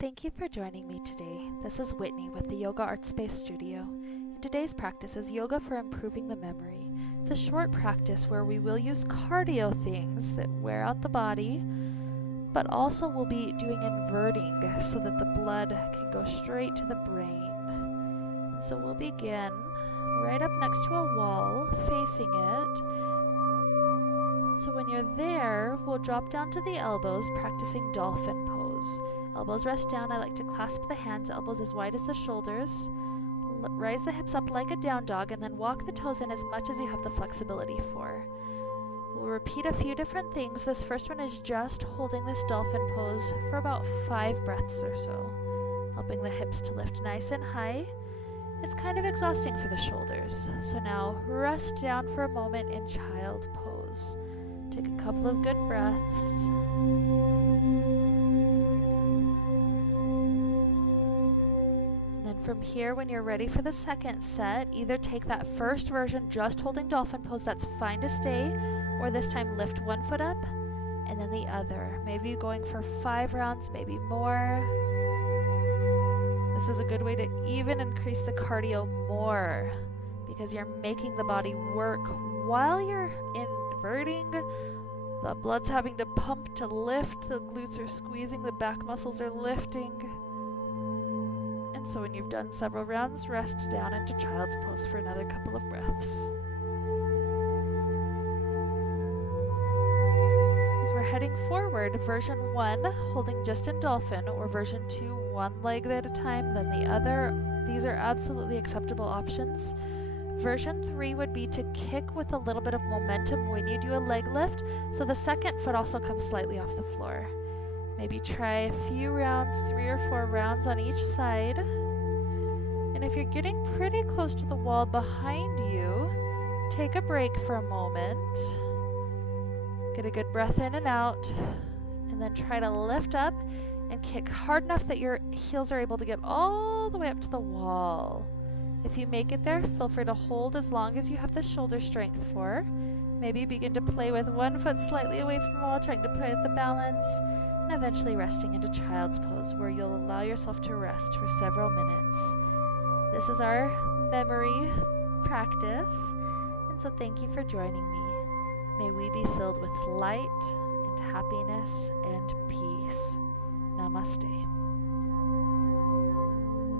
Thank you for joining me today. This is Whitney with the Yoga Art Space Studio. And today's practice is yoga for improving the memory. It's a short practice where we will use cardio things that wear out the body, but also we'll be doing inverting so that the blood can go straight to the brain. And so we'll begin right up next to a wall, facing it. So when you're there, we'll drop down to the elbows, practicing Dolphin Pose. Elbows rest down. I like to clasp the hands, elbows as wide as the shoulders. Rise the hips up like a down dog, and then walk the toes in as much as you have the flexibility for. We'll repeat a few different things. This first one is just holding this dolphin pose for about 5 breaths or so, helping the hips to lift nice and high. It's kind of exhausting for the shoulders. So now rest down for a moment in child pose. Take a couple of good breaths. From here, when you're ready for the second set, either take that first version just holding dolphin pose, that's fine to stay, or this time lift one foot up and then the other. Maybe going for 5 rounds, maybe more. This is a good way to even increase the cardio more because you're making the body work while you're inverting. The blood's having to pump to lift, the glutes are squeezing, the back muscles are lifting. And so when you've done several rounds, rest down into child's pose for another couple of breaths. As we're heading forward, version 1, holding just in dolphin, or version 2, one leg at a time, then the other. These are absolutely acceptable options. Version 3 would be to kick with a little bit of momentum when you do a leg lift, so the second foot also comes slightly off the floor. Maybe try a few rounds, 3 or 4 rounds on each side. And if you're getting pretty close to the wall behind you, take a break for a moment. Get a good breath in and out. And then try to lift up and kick hard enough that your heels are able to get all the way up to the wall. If you make it there, feel free to hold as long as you have the shoulder strength for. Maybe begin to play with one foot slightly away from the wall, trying to play with the balance. And eventually resting into child's pose, where you'll allow yourself to rest for several minutes. This is our memory practice, and so thank you for joining me. May we be filled with light and happiness and peace. Namaste.